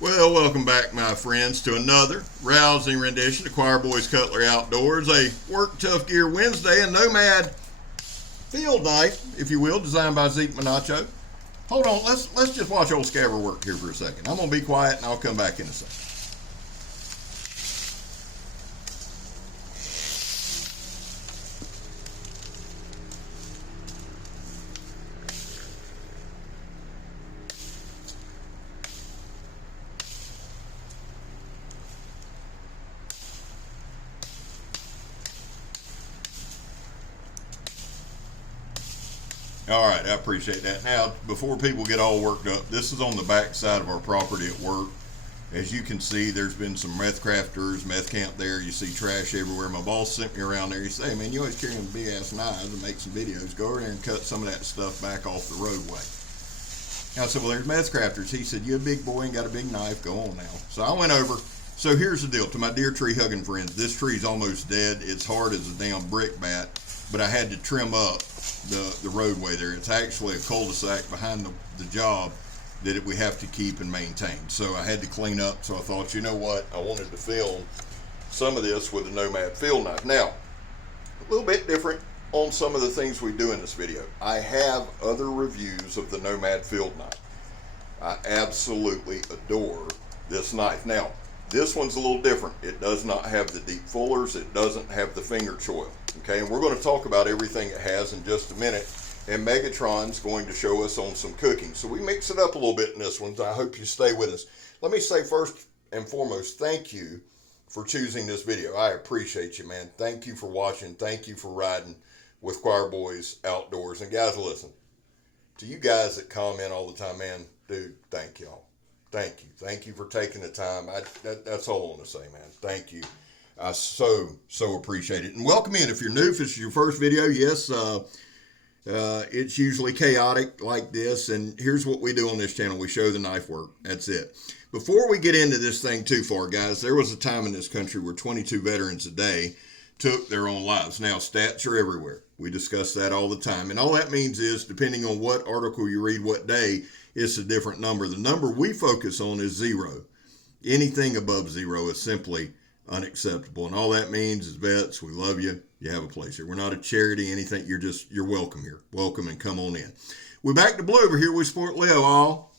Well, welcome back, my friends, to another rousing rendition of Choir Boys Cutlery Outdoors, a Work Tough Gear Wednesday and Nomad field night, if you will, designed by Zeke Menacho. Hold on, let's just watch old Scabber work here for a second. I'm going to be quiet and I'll come back in a second. All right, I appreciate that. Now, before people get all worked up, this is on the back side of our property at work. As you can see, there's been some meth crafters, meth camp there. You see trash everywhere. My boss sent me around there. He said, hey, man, you always carrying big ass knives and make some videos. Go over there and cut some of that stuff back off the roadway. I said, well, there's meth crafters. He said, you're a big boy and got a big knife. Go on now. So I went over. So here's the deal. To my deer tree hugging friends, this tree's almost dead. It's hard as a damn brick bat, but I had to trim up the roadway there. It's actually a cul-de-sac behind the job that we have to keep and maintain. So I had to clean up. So I thought, you know what? I wanted to film some of this with a Nomad field knife. Now, a little bit different on some of the things we do in this video. I have other reviews of the Nomad field knife. I absolutely adore this knife. Now, this one's a little different. It does not have the deep fullers. It doesn't have the finger choil. Okay, and we're going to talk about everything it has in just a minute. And Megatron's going to show us on some cooking. So we mix it up a little bit in this one. I hope you stay with us. Let me say first and foremost, thank you for choosing this video. I appreciate you, man. Thank you for watching. Thank you for riding with Choir Boys Outdoors. And guys, listen, to you guys that comment all the time, man, dude, thank y'all. Thank you. Thank you for taking the time. That's all I want to say, man. Thank you. I so appreciate it. And welcome in. If you're new, if this is your first video, yes, it's usually chaotic like this. And here's what we do on this channel. We show the knife work. That's it. Before we get into this thing too far, guys, there was a time in this country where 22 veterans a day took their own lives. Now, stats are everywhere. We discuss that all the time. And all that means is, depending on what article you read, what day, it's a different number. The number we focus on is 0. Anything above 0 is simply unacceptable. And all that means is, vets, we love you. You have a place here. We're not a charity, anything. You're welcome here. Welcome and come on in. We're back to blue over here. We support Leo all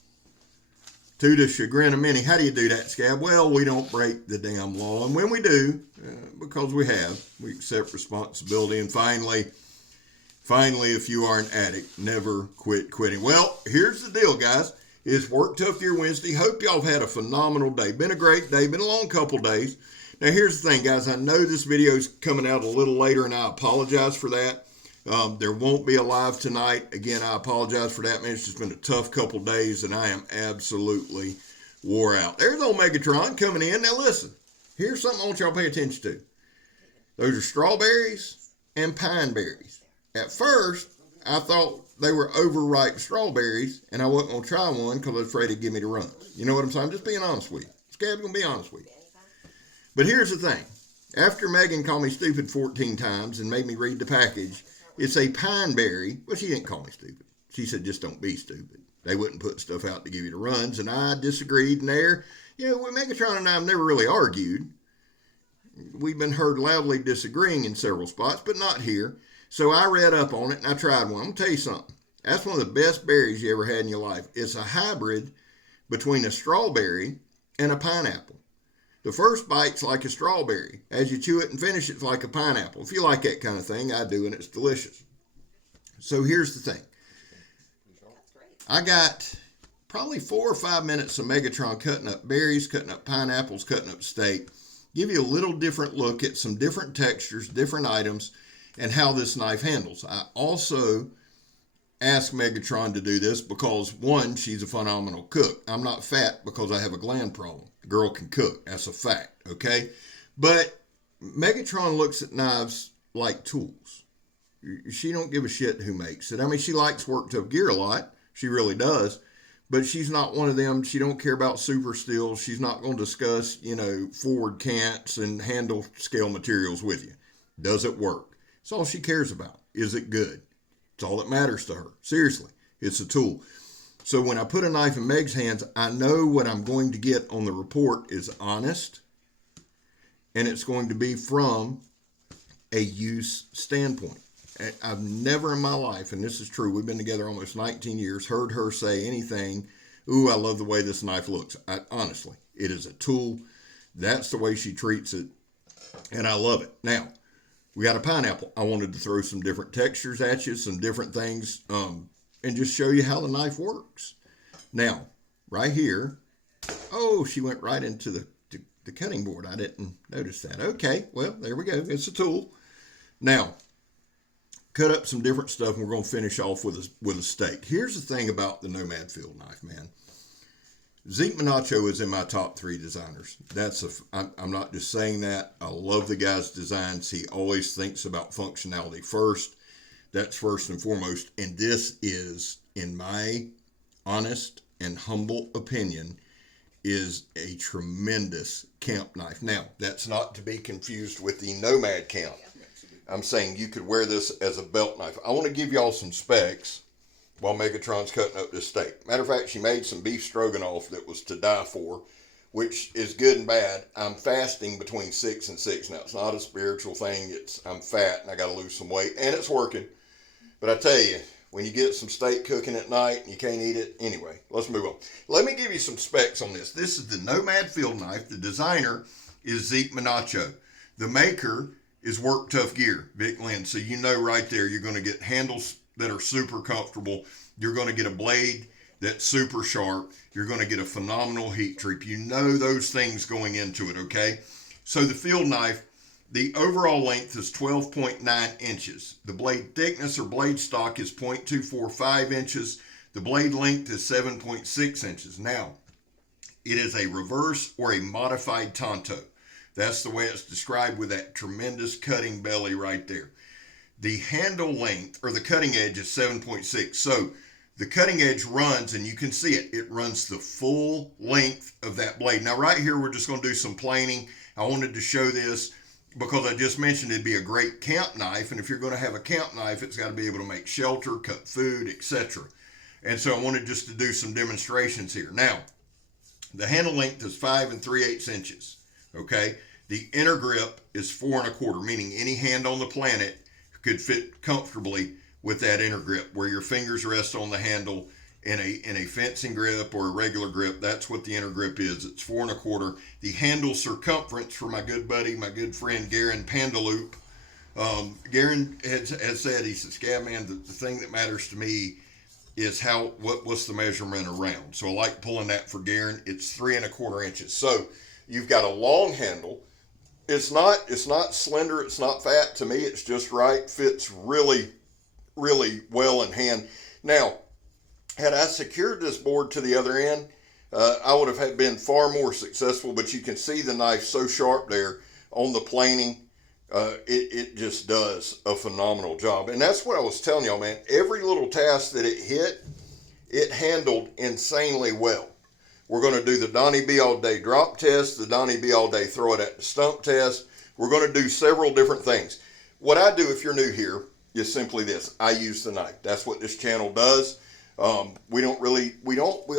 to the chagrin of many. How do you do that, Scab? Well, we don't break the damn law. And when we do, because we accept responsibility. And finally, if you are an addict, never quit quitting. Well, here's the deal, guys. It's Work Tough Gear Wednesday. Hope y'all have had a phenomenal day. Been a great day. Been a long couple days. Now, here's the thing, guys. I know this video is coming out a little later, and I apologize for that. There won't be a live tonight. Again, I apologize for that, man. It's just been a tough couple days, and I am absolutely wore out. There's old Megatron coming in. Now, listen. Here's something I want y'all to pay attention to. Those are strawberries and pine berries. At first, I thought they were overripe strawberries, and I wasn't going to try one because I was afraid it'd give me the runs. You know what I'm saying? I'm just being honest with you. Scab's going to be honest with you. But here's the thing. After Megan called me stupid 14 times and made me read the package, it's a pine berry. Well, she didn't call me stupid. She said, just don't be stupid. They wouldn't put stuff out to give you the runs, and I disagreed. And there, Megatron and I have never really argued. We've been heard loudly disagreeing in several spots, but not here. So I read up on it, and I tried one. I'm going to tell you something. That's one of the best berries you ever had in your life. It's a hybrid between a strawberry and a pineapple. The first bite's like a strawberry. As you chew it and finish it, it's like a pineapple. If you like that kind of thing, I do, and it's delicious. So here's the thing. I got probably 4 or 5 minutes of Megatron cutting up berries, cutting up pineapples, cutting up steak. Give you a little different look at some different textures, different items, and how this knife handles. I also asked Megatron to do this because, one, she's a phenomenal cook. I'm not fat because I have a gland problem. The girl can cook. That's a fact, okay? But Megatron looks at knives like tools. She don't give a shit who makes it. I mean, she likes Work Tough Gear a lot. She really does. But she's not one of them. She don't care about super steels. She's not going to discuss, forward cants and handle scale materials with you. Does it work? That's all she cares about. Is it good? It's all that matters to her. Seriously, it's a tool. So when I put a knife in Meg's hands, I know what I'm going to get on the report is honest, and it's going to be from a use standpoint. I've never in my life, and this is true, we've been together almost 19 years, heard her say anything, ooh, I love the way this knife looks. Honestly, it is a tool. That's the way she treats it, and I love it. Now, we got a pineapple. I wanted to throw some different textures at you, some different things, and just show you how the knife works. Now, right here, oh, she went right into the cutting board. I didn't notice that. Okay, well, there we go. It's a tool. Now, cut up some different stuff, and we're going to finish off with a steak. Here's the thing about the Nomad field knife, man. Zeke Menacho is in my top 3 designers. I'm not just saying that. I love the guy's designs. He always thinks about functionality first. That's first and foremost. And this is, in my honest and humble opinion, is a tremendous camp knife. Now, that's not to be confused with the Nomad camp. I'm saying you could wear this as a belt knife. I want to give y'all some specs while Megatron's cutting up this steak. Matter of fact, she made some beef stroganoff that was to die for, which is good and bad. I'm fasting between 6 and 6 now. It's not a spiritual thing. I'm fat and I got to lose some weight, and it's working. But I tell you, when you get some steak cooking at night and you can't eat it, anyway, let's move on. Let me give you some specs on this. This is the Nomad field knife. The designer is Zeke Menacho. The maker is Work Tough Gear, Vic Lynn. So you know right there, you're going to get handles that are super comfortable. You're going to get a blade that's super sharp. You're going to get a phenomenal heat treat. You know those things going into it, okay? So the field knife, the overall length is 12.9 inches. The blade thickness or blade stock is 0.245 inches. The blade length is 7.6 inches. Now, it is a reverse or a modified Tonto. That's the way it's described with that tremendous cutting belly right there. The handle length, or the cutting edge, is 7.6. So the cutting edge runs, and you can see it. It runs the full length of that blade. Now, right here, we're just going to do some planing. I wanted to show this because I just mentioned it'd be a great camp knife. And if you're going to have a camp knife, it's got to be able to make shelter, cut food, etc. And so I wanted just to do some demonstrations here. Now, the handle length is 5 3/8 inches. Okay, the inner grip is 4 1/4, meaning any hand on the planet could fit comfortably with that inner grip, where your fingers rest on the handle in a fencing grip or a regular grip. That's what the inner grip is. It's 4 1/4. The handle circumference, for my good buddy, my good friend Garen Pandaloop. Garen has said, he says, "Scab man, the thing that matters to me is what's the measurement around." So I like pulling that for Garen. It's 3 1/4 inches. So you've got a long handle. It's not slender. It's not fat. To me, it's just right. Fits really, really well in hand. Now, had I secured this board to the other end, I would have been far more successful. But you can see the knife so sharp there on the planing. It just does a phenomenal job. And that's what I was telling y'all, man. Every little task that it hit, it handled insanely well. We're going to do the Donnie B all day drop test, the Donnie B all day throw it at the stump test. We're going to do several different things. What I do, if you're new here, is simply this. I use the knife. That's what this channel does. We'll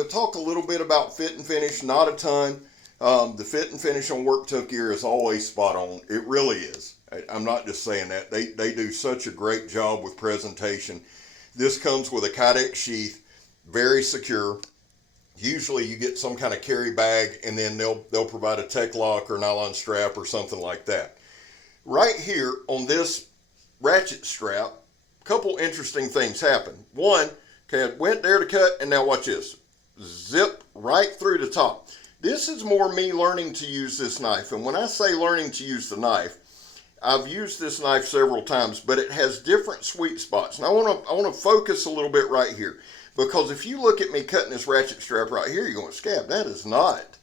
talk a little bit about fit and finish, not a ton. The fit and finish on Work Tough Gear is always spot on. It really is. I'm not just saying that. They do such a great job with presentation. This comes with a Kydex sheath, very secure. Usually you get some kind of carry bag, and then they'll provide a tech lock or nylon strap or something like that. Right here on this ratchet strap, a couple interesting things happen. One, okay, I went there to cut, and now watch this. Zip right through the top. This is more me learning to use this knife. And when I say learning to use the knife, I've used this knife several times, but it has different sweet spots. And I want to focus a little bit right here. Because if you look at me cutting this ratchet strap right here, you're going, "Scab, that is not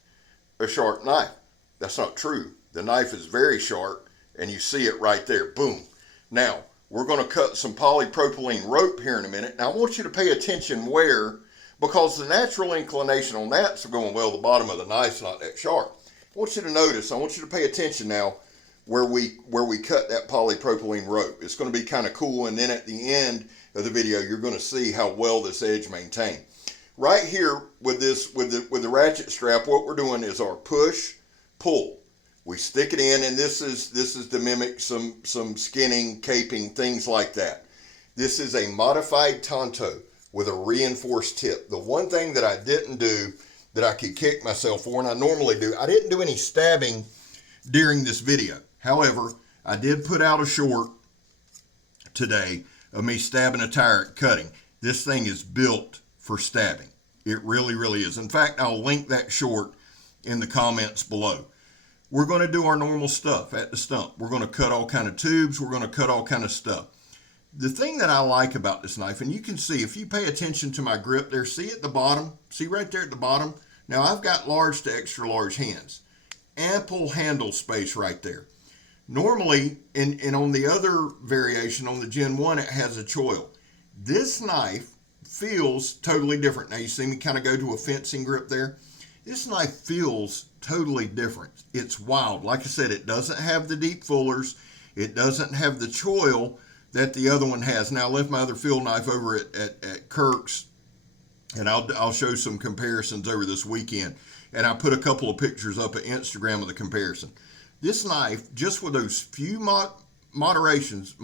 a sharp knife." That's not true. The knife is very sharp, and you see it right there. Boom. Now, we're going to cut some polypropylene rope here in a minute. Now, I want you to pay attention where, because the natural inclination on that's going, well, the bottom of the knife's not that sharp. I want you to notice, I want you to pay attention now where we cut that polypropylene rope. It's going to be kind of cool, and then at the end of the video, you're going to see how well this edge maintained. right here with this, with the ratchet strap, what we're doing is our push, pull. We stick it in, and this is to mimic some skinning, caping, things like that. This is a modified Tonto with a reinforced tip. The one thing that I didn't do that I could kick myself for, and I normally do, I didn't do any stabbing during this video. However, I did put out a short today of me stabbing a tire at cutting. This thing is built for stabbing. It really, really is. In fact, I'll link that short in the comments below. We're going to do our normal stuff at the stump. We're going to cut all kind of tubes. We're going to cut all kind of stuff. The thing that I like about this knife, and you can see if you pay attention to my grip there, see at the bottom, see right there at the bottom. Now I've got large to extra large hands. Ample handle space right there. Normally, and on the other variation, on the Gen 1, it has a choil. This knife feels totally different. Now you see me kind of go to a fencing grip there. This knife feels totally different. It's wild. Like I said, it doesn't have the deep fullers. It doesn't have the choil that the other one has. Now I left my other field knife over at Kirk's, and I'll show some comparisons over this weekend. And I put a couple of pictures up at Instagram of the comparison. This knife, just with those few modifications,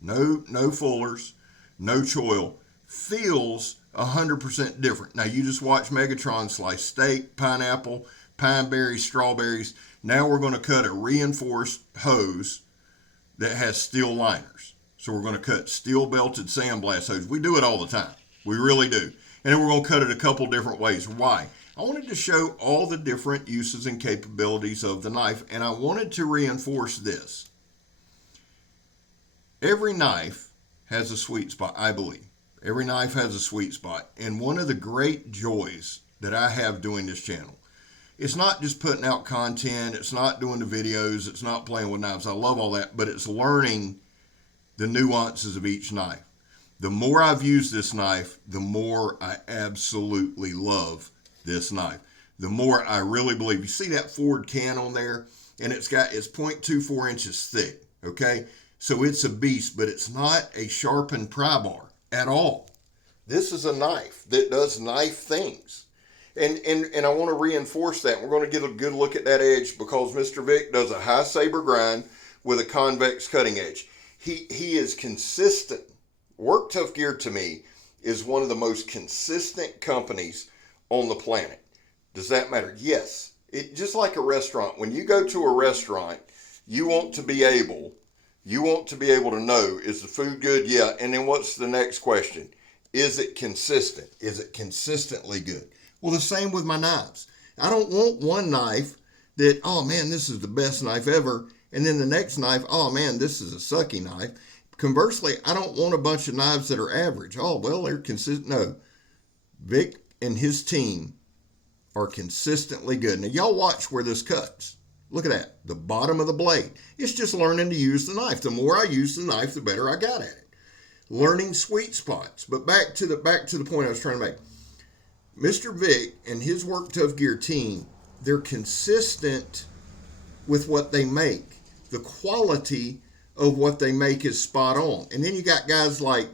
no fullers, no choil, feels 100% different. Now you just watch Megatron slice steak, pineapple, pine berries, strawberries. Now we're going to cut a reinforced hose that has steel liners. So we're going to cut steel belted sandblast hose. We do it all the time. We really do. And then we're going to cut it a couple different ways. Why? I wanted to show all the different uses and capabilities of the knife, and I wanted to reinforce this. Every knife has a sweet spot, I believe. Every knife has a sweet spot. And one of the great joys that I have doing this channel, it's not just putting out content, it's not doing the videos, it's not playing with knives. I love all that, but it's learning the nuances of each knife. The more I've used this knife, the more I absolutely love this knife. The more I really believe. You see that forward can on there, and it's 0.24 inches thick, okay? So it's a beast, but it's not a sharpened pry bar at all. This is a knife that does knife things. And I want to reinforce that. We're going to get a good look at that edge because Mr. Vic does a high saber grind with a convex cutting edge. He is consistent. Work Tough Gear to me is one of the most consistent companies on the planet. Does that matter? Yes. It just like a restaurant. When you go to a restaurant, you want to be able to know, is the food good? Yeah. And then what's the next question? Is it consistent? Is it consistently good? Well, the same with my knives. I don't want one knife that, oh man, this is the best knife ever. And then the next knife, oh man, this is a sucky knife. Conversely, I don't want a bunch of knives that are average. Oh, well, they're consistent. No. Vic and his team are consistently good. Now, y'all watch where this cuts. Look at that. The bottom of the blade. It's just learning to use the knife. The more I use the knife, the better I got at it. Learning sweet spots. But back to the point I was trying to make. Mr. Vic and his Work Tough Gear team, they're consistent with what they make. The quality of what they make is spot on. And then you got guys like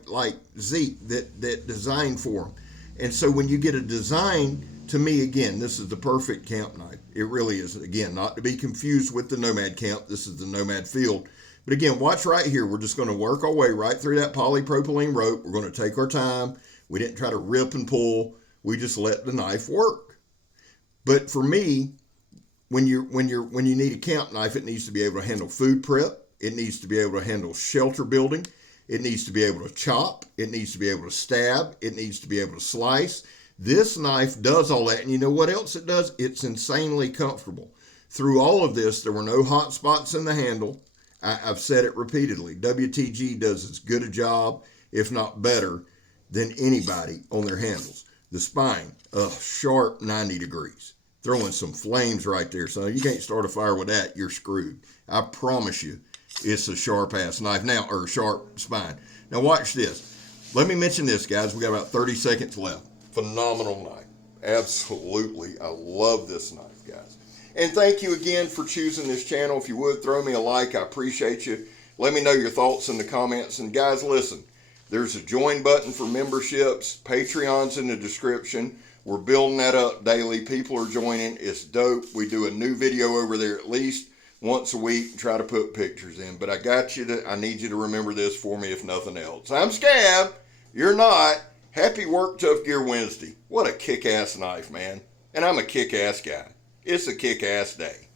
Zeke that design for them. And so when you get a design, to me, again, this is the perfect camp knife. It really is. Again, not to be confused with the Nomad camp. This is the Nomad field. But again, watch right here. We're just going to work our way right through that polypropylene rope. We're going to take our time. We didn't try to rip and pull. We just let the knife work. But for me, when you need a camp knife, it needs to be able to handle food prep. It needs to be able to handle shelter building. It needs to be able to chop. It needs to be able to stab. It needs to be able to slice. This knife does all that. And you know what else it does? It's insanely comfortable. Through all of this, there were no hot spots in the handle. I've said it repeatedly. WTG does as good a job, if not better, than anybody on their handles. The spine, sharp 90 degrees. Throwing some flames right there. So you can't start a fire with that. You're screwed. I promise you, it's a sharp-ass knife now, or sharp spine. Now watch this. Let me mention this, guys. We got about 30 seconds left. Phenomenal knife. Absolutely. I love this knife, guys. And thank you again for choosing this channel. If you would, throw me a like. I appreciate you. Let me know your thoughts in the comments. And guys, listen, There's a join button for memberships. Patreon's in the description. We're building that up daily. People are joining. It's dope. We do a new video over there at least once a week and try to put pictures in. But I need you to remember this for me if nothing else. I'm Scab. You're not. Happy Work Tough Gear Wednesday. What a kick-ass knife, man. And I'm a kick-ass guy. It's a kick-ass day.